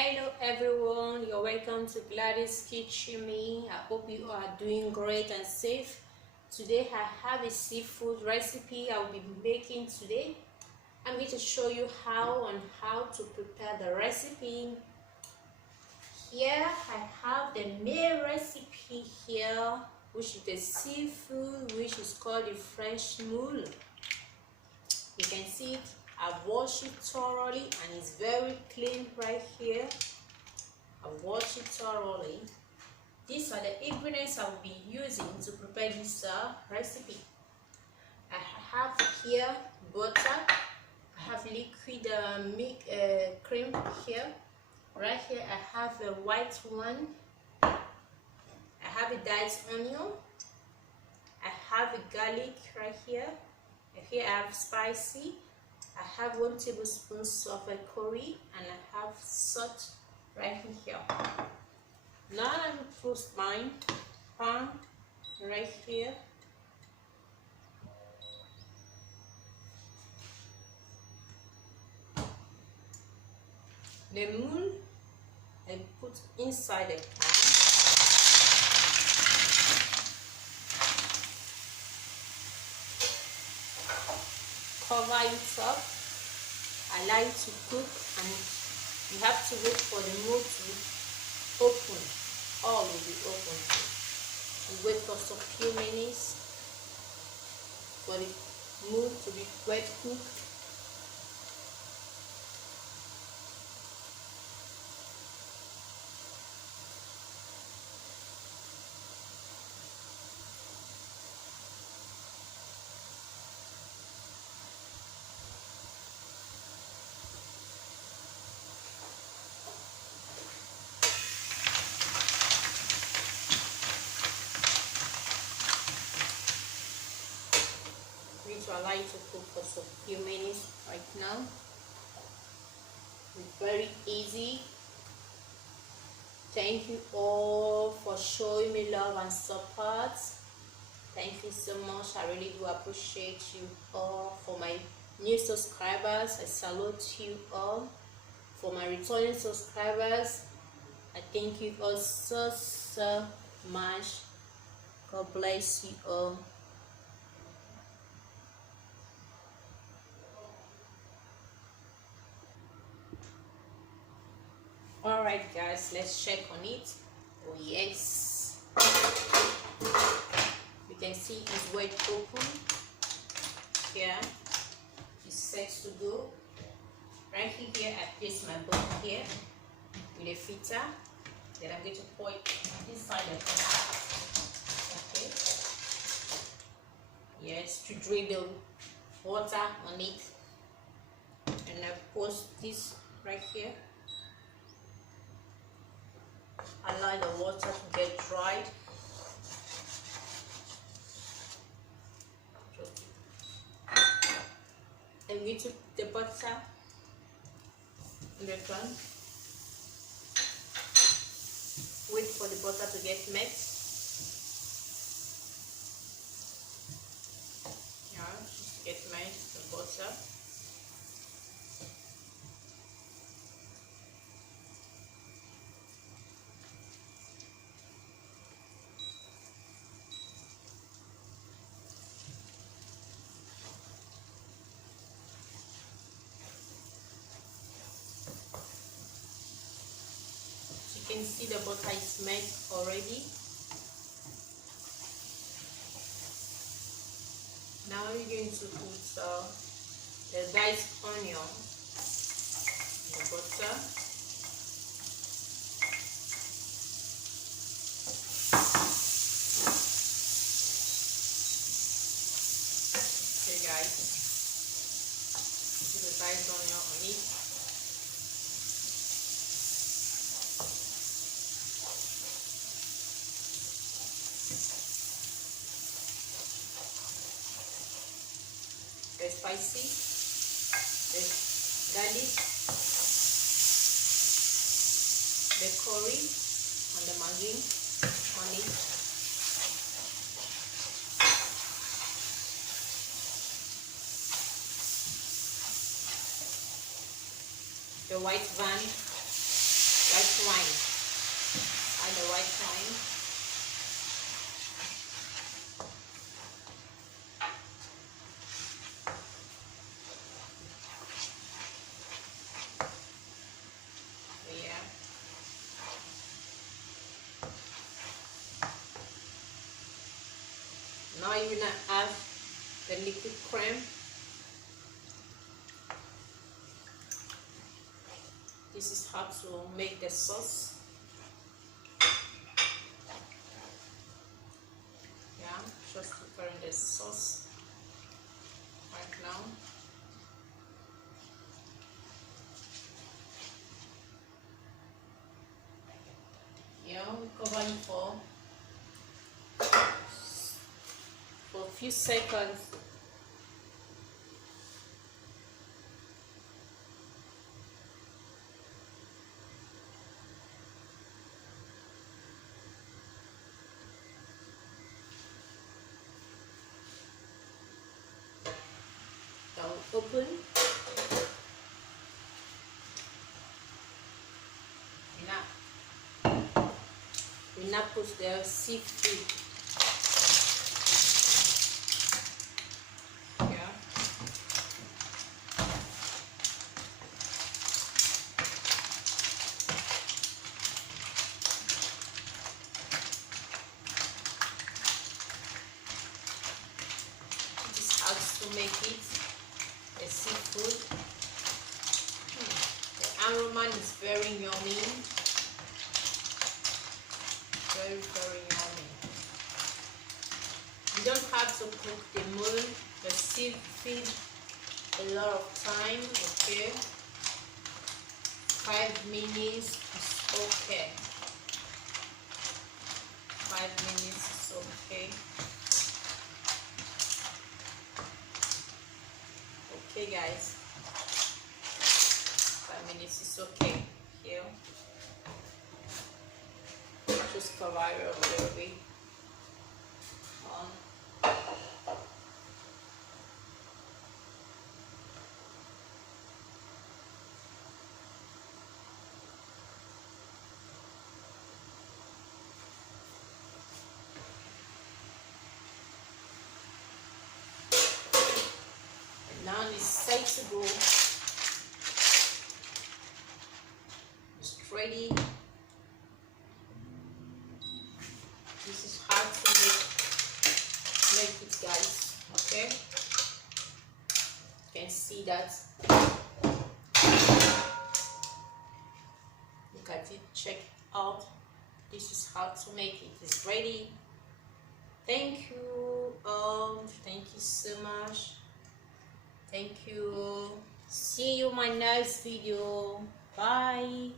Hello everyone, you're welcome to Gladys Kitchen. I hope you are doing great and safe. Today I have a seafood recipe I will be making today. I'm going to show you how to prepare the recipe. Here I have the main recipe here, which is the seafood, which is called the French moule. You can see it. I've washed it thoroughly and it's very clean right here. I've washed it thoroughly. These are the ingredients I will be using to prepare this recipe. I have here butter. I have liquid milk cream here. Right here I have a white one. I have a diced onion. I have a garlic right here. Here I have spicy. I have 1 tablespoon of curry and I have salt right here. Now I will put my pan right here. The moule I put inside the pan. Cover it up. Allow it to cook, and you have to wait for the moule to open. All will be open. You wait for some few minutes for the moule to be well cooked. To allow it to cook for some few minutes right now. It's very easy. Thank you all for showing me love and support. Thank you so much. I really do appreciate you all. For my new subscribers, I salute you all. For my returning subscribers, I thank you all so much. God bless you all. Alright guys, let's check on it. Oh yes, you can see it's well open. Here it's set to go. Right here I place my bowl here with a filter. Then I'm going to pour it inside the pot. Okay. Yes, to drain the water on it. And I post this right here. Allow the water to get dried. I'm going to put the butter in the pan. Wait for the butter to get melt. Yeah, just get melt the butter. You can see the butter is melt already. Now we're going to put the diced onion in the butter. Okay guys, put the diced onion on it. The spicy, the garlic, the curry, and the maggi on it. The white vine, white wine. Add the white wine. Yeah. Now you're gonna add the liquid cream. This is how to make the sauce. Yeah, just preparing the sauce right now. Yeah, we cover it for a few seconds. Now open. We now put the seafood. Yeah. This is how to make it. The seafood. The aroma is very yummy. Very, very yummy. You don't have to cook the seafood a lot of time, okay? 5 minutes is okay. 5 minutes is okay. Okay guys, 5 minutes is okay. Here, just cover it a little bit. Now it's safe to go. It's ready. This is how to make it, guys. Okay, you can see that. Look at it. Check it out. This is how to make it. It's ready. Thank you. Thank you so much. Thank you. See you in my next video. Bye.